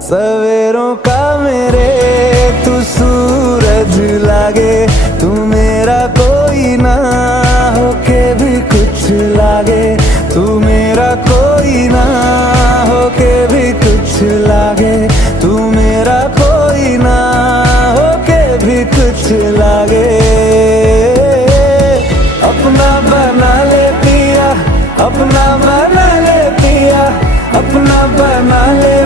सवेरों का मेरे तू सूरज लागे, तू मेरा कोई ना होके भी कुछ लागे, तू मेरा कोई ना होके भी कुछ लागे, तू मेरा कोई ना होके भी कुछ लागे। अपना बना ले पिया, अपना बना ले पिया, अपना बना ले